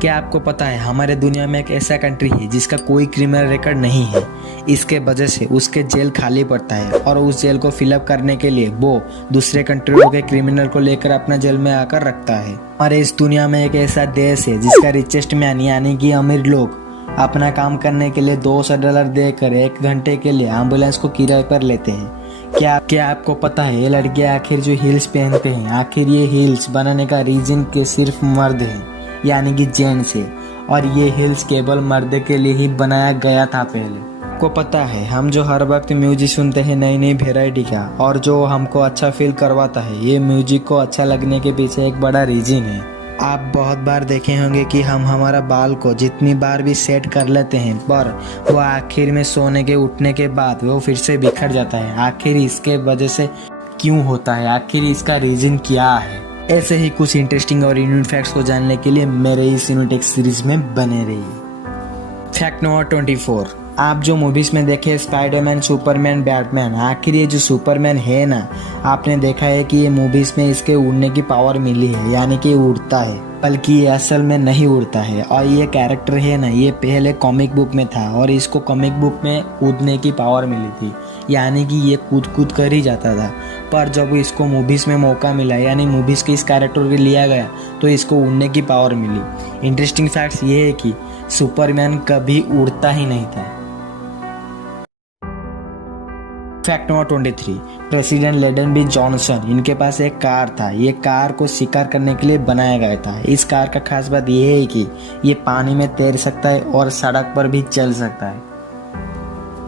क्या आपको पता है हमारे दुनिया में एक ऐसा कंट्री है जिसका कोई क्रिमिनल रिकॉर्ड नहीं है। इसके वजह से उसके जेल खाली पड़ता है और उस जेल को फिलअप करने के लिए वो दूसरे कंट्रियों के क्रिमिनल को लेकर अपना जेल में आकर रखता है। और इस दुनिया में एक ऐसा देश है जिसका रिचेस्ट मैन यानी कि अमीर लोग अपना काम करने के लिए $200 देकर 1 घंटे के लिए एम्बुलेंस को किराए पर लेते हैं। क्या आपको पता है ये लड़कियां आखिर जो हील्स पहनते हैं, आखिर ये हील्स बनाने का रीजन के सिर्फ मर्द हैं यानी कि जेंट्स है, और ये हील्स केवल मर्द के लिए ही बनाया गया था पहले। आपको पता है हम जो हर वक्त म्यूजिक सुनते हैं नई नई वेराइटी का, और जो हमको अच्छा फील करवाता है, ये म्यूजिक को अच्छा लगने के पीछे एक बड़ा रीजन है। आप बहुत बार देखे होंगे कि हम हमारा बाल को जितनी बार भी सेट कर लेते हैं पर वो आखिर में सोने के उठने के बाद वो फिर से बिखर जाता है। आखिर इसके वजह से क्यों होता है, आखिर इसका रीजन क्या है? ऐसे ही कुछ इंटरेस्टिंग और यूनिक फैक्ट्स को जानने के लिए मेरे इस यूनिटेक सीरीज में बने रहिए। फैक्ट नंबर 24, आप जो मूवीज में देखे स्पाइडरमैन, सुपरमैन, बैटमैन, आखिर ये जो सुपरमैन है ना, आपने देखा है कि ये मूवीज में इसके उड़ने की पावर मिली है यानी कि उड़ता है, बल्कि ये असल में नहीं उड़ता है। और ये कैरेक्टर है ना, ये पहले कॉमिक बुक में था और इसको कॉमिक बुक में उड़ने की पावर मिली थी यानी कि ये कूद कर ही जाता था। पर जब इसको मूवीज में मौका मिला यानी मूवीज के इस कैरेक्टर को लिया गया तो इसको उड़ने की पावर मिली। इंटरेस्टिंग फैक्ट्स ये है कि सुपरमैन कभी उड़ता ही नहीं था। Fact number 23, president Lyndon B Johnson, इनके पास एक कार था। ये कार को शिकार करने के लिए बनाया गया था। इस कार का खास बात यह है कि ये पानी में तैर सकता है और सड़क पर भी चल सकता है।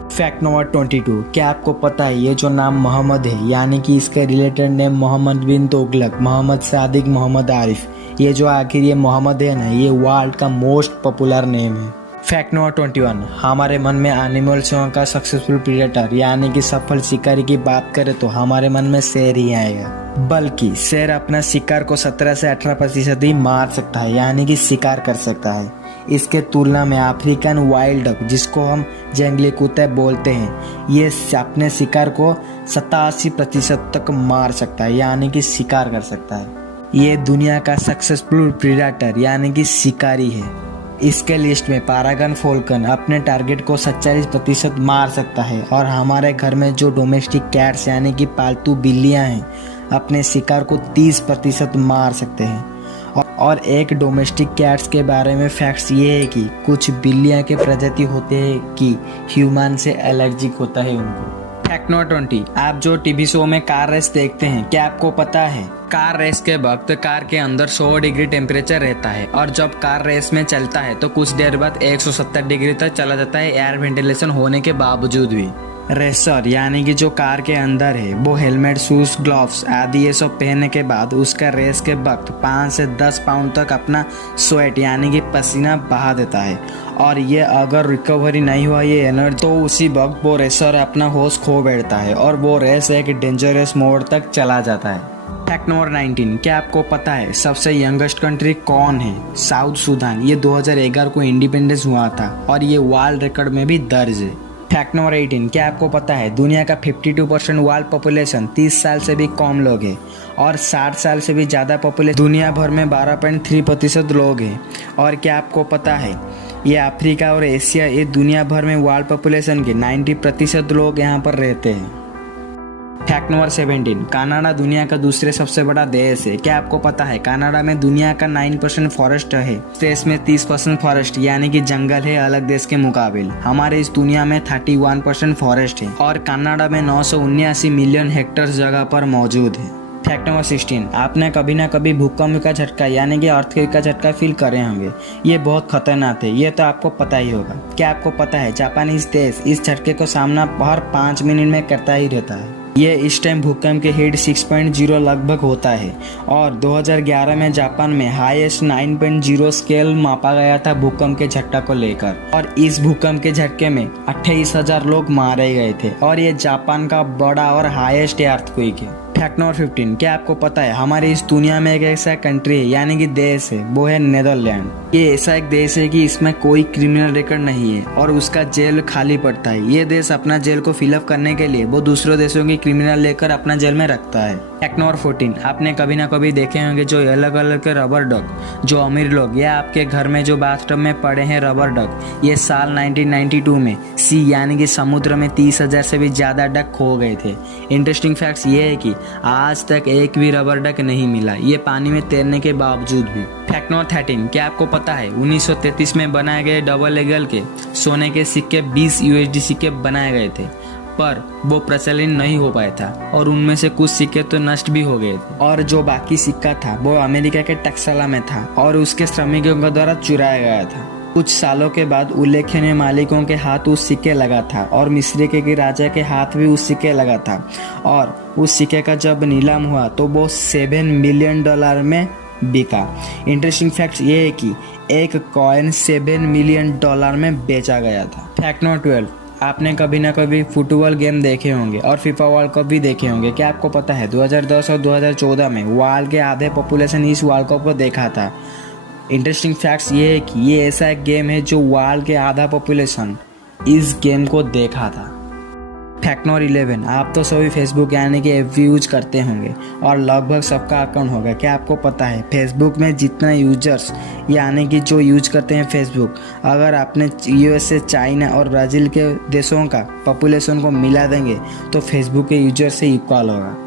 फैक्ट नंबर 22, क्या आपको पता है ये जो नाम मोहम्मद है यानी कि इसके रिलेटेड नेम मोहम्मद बिन तुगलक, मोहम्मद सादिक, मोहम्मद आरिफ, ये जो आखिर ये मोहम्मद है ना, ये वर्ल्ड का मोस्ट पॉपुलर नेम है। फैक्ट नंबर 21, हमारे मन में एनिमल्स का सक्सेसफुल प्रीडेटर यानी कि सफल शिकारी की बात करें तो हमारे मन में शेर ही आएगा। बल्कि शेर अपना शिकार को 17 से 18% ही मार सकता है यानी कि शिकार कर सकता है। इसके तुलना में अफ्रीकन वाइल्ड डक, जिसको हम जंगली कुत्ते बोलते हैं, ये अपने शिकार को 87% तक मार सकता है यानी कि शिकार कर सकता है। ये दुनिया का सक्सेसफुल प्रीडेटर यानी कि शिकारी है। इसके लिस्ट में पैरागन फाल्कन अपने टारगेट को 47% मार सकता है, और हमारे घर में जो डोमेस्टिक कैट्स यानी कि पालतू बिल्लियां हैं अपने शिकार को 30% मार सकते हैं। और एक डोमेस्टिक कैट्स के बारे में फैक्ट्स ये है कि कुछ बिल्लियां के प्रजाति होते हैं कि ह्यूमन से एलर्जिक होता है उनको। फैक्ट नंबर 20, आप जो टीवी शो में कार रेस देखते हैं, क्या आपको पता है कार रेस के वक्त कार के अंदर 100 डिग्री टेम्परेचर रहता है और जब कार रेस में चलता है तो कुछ देर बाद 170 डिग्री तक चला जाता है एयर वेंटिलेशन होने के बावजूद भी। रेसर यानी कि जो कार के अंदर है वो हेलमेट, शूज, ग्लव्स आदि ये सब पहनने के बाद उसका रेस के वक्त 5 से 10 पाउंड तक अपना स्वेट यानी कि पसीना बहा देता है, और ये अगर रिकवरी नहीं हुआ ये एनर्जी तो उसी वक्त वो रेसर अपना होश खो बैठता है और वो रेस एक डेंजरस मोड तक चला जाता है। फैक्ट नंबर 19, क्या आपको पता है सबसे यंगेस्ट कंट्री कौन है? South Sudan. ये 2011 को इंडिपेंडेंस हुआ था और ये वर्ल्ड रिकॉर्ड में भी दर्ज है। फैक्ट नंबर 18, क्या आपको पता है दुनिया का 52% वर्ल्ड पॉपुलेशन 30 साल से भी कम लोग है और 60 साल से भी ज़्यादा पॉपुलेशन दुनिया भर में 12.3% लोग हैं। और क्या आपको पता है ये अफ्रीका और एशिया, ये दुनिया भर में वर्ल्ड पॉपुलेशन के 90% लोग यहाँ पर रहते हैं। फैक्ट नंबर 17, कनाडा दुनिया का दूसरे सबसे बड़ा देश है। क्या आपको पता है कनाडा में दुनिया का 9% फॉरेस्ट है, देश में 30% फॉरेस्ट यानी कि जंगल है अलग देश के मुकाबले। हमारे इस दुनिया में 31% फॉरेस्ट है और कनाडा में 979 मिलियन हेक्टेयर जगह पर मौजूद है। फैक्ट नंबर 16, आपने कभी ना कभी भूकंप का झटका यानी कि अर्थक्वेक का झटका फील करे होंगे। ये बहुत खतरनाक है, ये तो आपको पता ही होगा। क्या आपको पता है जापानीज देश इस झटके को सामना हर 5 मिनट में करता ही रहता है। ये इस टाइम भूकंप के हिट 6.0 लगभग होता है और 2011 में जापान में हाईएस्ट 9.0 स्केल मापा गया था भूकंप के झटका को लेकर, और इस भूकंप के झटके में 28,000 लोग मारे गए थे और ये जापान का बड़ा और हाईएस्ट अर्थक्वेक है। फैक्ट नंबर 15, क्या आपको पता है हमारे इस दुनिया में एक ऐसा कंट्री है यानी कि देश है, वो है नेदरलैंड। ये ऐसा एक देश है कि इसमें कोई क्रिमिनल रिकॉर्ड नहीं है और उसका जेल खाली पड़ता है। ये देश अपना जेल को फिलअप करने के लिए वो दूसरे देशों की क्रिमिनल लेकर अपना जेल में रखता है। फैक्ट नंबर 14, आपने कभी ना कभी देखे होंगे जो अलग अलग के रबर डक, जो अमीर लोग या आपके घर में जो बाथटब में पड़े हैं रबर डक, ये साल 1992 में सी यानी कि समुद्र में 30,000 से भी ज्यादा डक खो गए थे। इंटरेस्टिंग फैक्ट्स ये है कि आज तक एक भी रबर डक नहीं मिला, ये पानी में तैरने के बावजूद भी। फैक्ट नंबर 13, क्या आपको पता है 1933 में बनाए गए डबल एगल के सोने के सिक्के 20 USD सिक्के बनाए गए थे, पर वो प्रचलित नहीं हो पाया था और उनमें से कुछ सिक्के तो नष्ट भी हो गए थे और जो बाकी सिक्का था वो अमेरिका के टक्साला में था और उसके श्रमिकों के द्वारा चुराया गया था। कुछ सालों के बाद उल्लेखनीय मालिकों के हाथ उस सिक्के लगा था और मिस्र के राजा के हाथ भी उस सिक्के लगा था और उस सिक्के का जब नीलाम हुआ तो वो $7 मिलियन में बिका। इंटरेस्टिंग फैक्ट ये है कि एक कॉइन $7 मिलियन में बेचा गया था। फैक्ट नंबर 12, आपने कभी ना कभी फुटबॉल गेम देखे होंगे और फीफा वर्ल्ड कप भी देखे होंगे। क्या आपको पता है 2010 और 2014 में वर्ल्ड के आधे पॉपुलेशन इस वर्ल्ड कप को देखा था। इंटरेस्टिंग फैक्ट्स ये है कि ये ऐसा एक गेम है जो वर्ल्ड के आधा पॉपुलेशन इस गेम को देखा था। फैक्ट नंबर 11, आप तो सभी फेसबुक यानी कि एफ यूज करते होंगे और लगभग सबका अकाउंट होगा। क्या आपको पता है फेसबुक में जितना यूजर्स यानी कि जो यूज करते हैं फेसबुक, अगर आपने USA, चाइना और ब्राज़ील के देशों का पॉपुलेशन को मिला देंगे तो फेसबुक के यूजर से इक्वल होगा।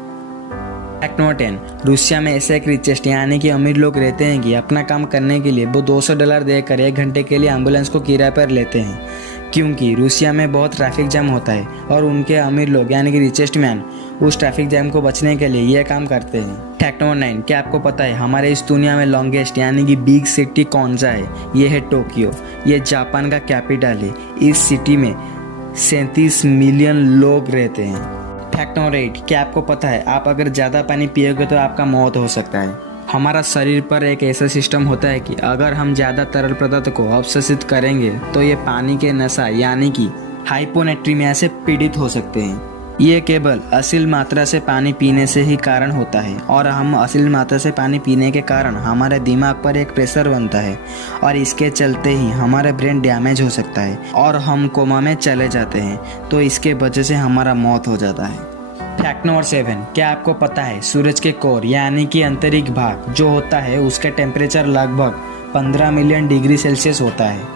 फैक्ट नंबर 10, रूसिया में ऐसे एक रिचेस्ट यानी कि अमीर लोग रहते हैं कि अपना काम करने के लिए वो $200 देकर 1 घंटे के लिए एम्बुलेंस को किराए पर लेते हैं, क्योंकि रूसिया में बहुत ट्रैफिक जैम होता है और उनके अमीर लोग यानी कि रिचेस्ट मैन उस ट्रैफिक जैम को बचने के लिए ये काम करते हैं। फैक्ट नंबर 9, क्या आपको पता है हमारे इस दुनिया में लॉन्गेस्ट यानी कि बिग सिटी कौन सा है? ये है टोक्यो। ये जापान का कैपिटल है। इस सिटी में 37 मिलियन लोग रहते हैं। फैक्ट नंबर 8, क्या आपको पता है आप अगर ज़्यादा पानी पियोगे तो आपका मौत हो सकता है। हमारा शरीर पर एक ऐसा सिस्टम होता है कि अगर हम ज़्यादा तरल पदार्थ को अवशोषित करेंगे तो ये पानी के नशा यानी कि हाइपोनेट्रीमिया से पीड़ित हो सकते हैं। ये केवल असील मात्रा से पानी पीने से ही कारण होता है और हम असील मात्रा से पानी पीने के कारण हमारे दिमाग पर एक प्रेशर बनता है और इसके चलते ही हमारा ब्रेन डैमेज हो सकता है और हम कोमा में चले जाते हैं, तो इसके वजह से हमारा मौत हो जाता है। फैक्ट नंबर 7, क्या आपको पता है सूरज के कोर यानी कि अंतरिक्ष भाग जो होता है उसका टेम्परेचर लगभग 15 मिलियन डिग्री सेल्सियस होता है।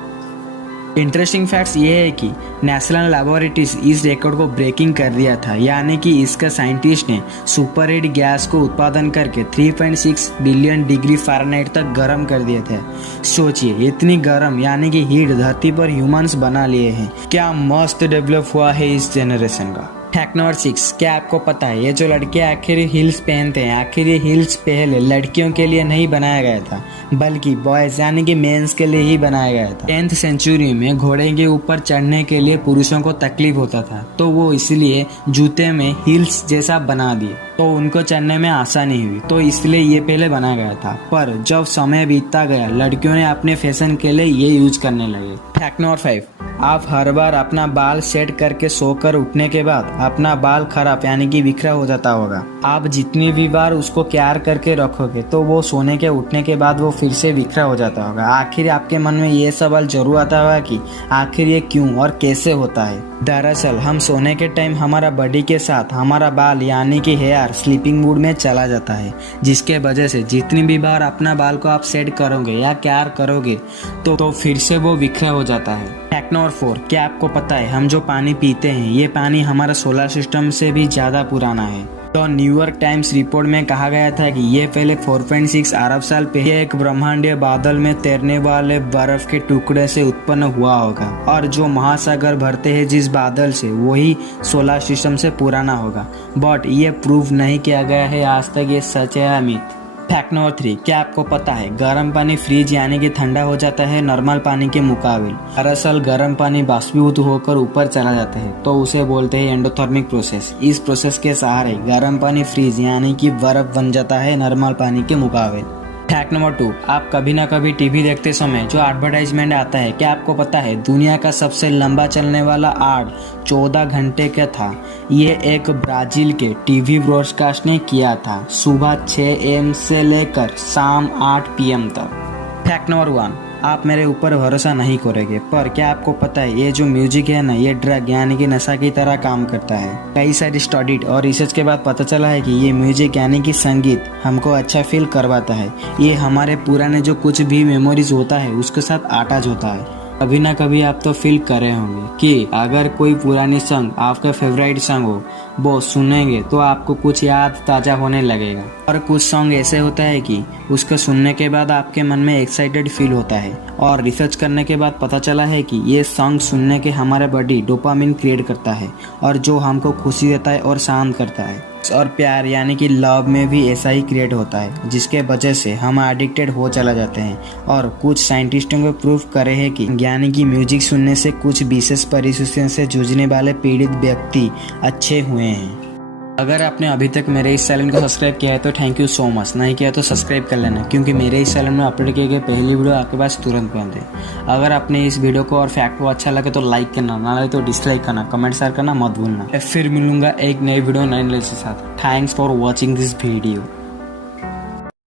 इंटरेस्टिंग फैक्ट्स ये है कि नेशनल लैबोरेटरीज इस रिकॉर्ड को ब्रेकिंग कर दिया था, यानी कि इसका साइंटिस्ट ने सुपर हीट गैस को उत्पादन करके 3.6 बिलियन डिग्री फ़ारेनहाइट तक गर्म कर दिए थे। सोचिए इतनी गर्म यानी कि हीट धरती पर ह्यूमंस बना लिए हैं। क्या मस्त डेवलप हुआ है इस जनरेशन का। फैक्ट नंबर 6, क्या आपको पता है ये जो लड़के आखिर हिल्स पहनते हैं, आखिर ये हिल्स पहले लड़कियों के लिए नहीं बनाया गया था बल्कि बॉयज यानी कि मेंस के लिए ही बनाया गया था। 10th सेंचुरी में घोड़े के ऊपर चढ़ने के लिए पुरुषों को तकलीफ होता था, तो वो इसलिए जूते में हिल्स जैसा बना दिए तो उनको चढ़ने में आसानी हुई, तो इसलिए ये पहले बनाया गया था। पर जब समय बीतता गया लड़कियों ने अपने फैशन के लिए ये यूज करने लगे। फैक्ट नंबर 5, आप हर बार अपना बाल सेट करके सोकर उठने के बाद अपना बाल खराब यानी कि बिखरा हो जाता होगा। आप जितनी भी बार उसको केयर करके रखोगे तो वो सोने के उठने के बाद वो फिर से बिखरा हो जाता होगा। आखिर आपके मन में ये सवाल जरूर आता होगा कि आखिर ये क्यों और कैसे होता है। दरअसल हम सोने के टाइम हमारा बॉडी के साथ हमारा बाल यानी कि हेयर स्लीपिंग मूड में चला जाता है, जिसके वजह से जितनी भी बार अपना बाल को आप सेट करोगे या केयर करोगे तो फिर से वो बिखरा हो जाता है। फैक्ट नंबर 4, क्या आपको पता है हम जो पानी पीते हैं ये पानी हमारा सोलर सिस्टम से भी ज्यादा पुराना है। तो न्यूयॉर्क टाइम्स रिपोर्ट में कहा गया था कि ये पहले 4.6 अरब साल पहले एक ब्रह्मांडीय बादल में तैरने वाले बर्फ के टुकड़े से उत्पन्न हुआ होगा और जो महासागर भरते हैं जिस बादल से वही सोलर सिस्टम से पुराना होगा। बट ये प्रूव नहीं किया गया है आज तक, ये सच है या मिथ। फैक्ट नंबर 3, क्या आपको पता है गर्म पानी फ्रीज यानी कि ठंडा हो जाता है नॉर्मल पानी के मुकाबले। दरअसल गर्म पानी बाष्पीभूत होकर ऊपर चला जाता है तो उसे बोलते हैं एंडोथर्मिक प्रोसेस। इस प्रोसेस के सहारे गर्म पानी फ्रीज यानी कि बर्फ बन जाता है नॉर्मल पानी के मुकाबले। फैक्ट नंबर 2, आप कभी ना कभी टीवी देखते समय जो एडवर्टाइजमेंट आता है, क्या आपको पता है दुनिया का सबसे लंबा चलने वाला आड 14 घंटे का था। ये एक ब्राजील के टीवी ब्रॉडकास्ट ने किया था, सुबह 6 AM से लेकर शाम 8 PM तक। फैक्ट नंबर 1, आप मेरे ऊपर भरोसा नहीं करोगे, पर क्या आपको पता है ये जो म्यूजिक है ना, ये ड्रग यानी कि नशा की तरह काम करता है। कई सारी स्टडी और रिसर्च के बाद पता चला है कि ये म्यूजिक यानी कि संगीत हमको अच्छा फील करवाता है। ये हमारे पुराने जो कुछ भी मेमोरीज होता है उसके साथ अटैच होता है। कभी ना कभी आप तो फील करे होंगे कि अगर कोई पुरानी सॉन्ग आपका फेवरेट सॉन्ग हो, वो सुनेंगे तो आपको कुछ याद ताज़ा होने लगेगा। और कुछ सॉन्ग ऐसे होता है कि उसको सुनने के बाद आपके मन में एक्साइटेड फील होता है। और रिसर्च करने के बाद पता चला है कि ये सॉन्ग सुनने के हमारे बॉडी डोपामिन क्रिएट करता है, और जो हमको खुशी देता है और शांत करता है। और प्यार यानी कि लव में भी ऐसा ही क्रिएट होता है, जिसके वजह से हम एडिक्टेड हो चला जाते हैं। और कुछ साइंटिस्टों को प्रूफ करे हैं कि यानी कि म्यूजिक सुनने से कुछ विशेष परिस्थितियों से जूझने वाले पीड़ित व्यक्ति अच्छे हुए हैं। अगर आपने अभी तक मेरे इस चैनल को सब्सक्राइब किया है तो थैंक यू सो मच, नहीं किया तो सब्सक्राइब कर लेना, क्योंकि मेरे इस चैनल में अपलोड किए गए पहली वीडियो आपके पास तुरंत पहुंचे। अगर आपने इस वीडियो को और फैक्ट को अच्छा लगे तो लाइक करना, ना लगे तो डिसलाइक करना, कमेंट शेयर करना मत भूलना। फिर मिलूंगा एक नई वीडियो नए के साथ। Thanks for watching this video.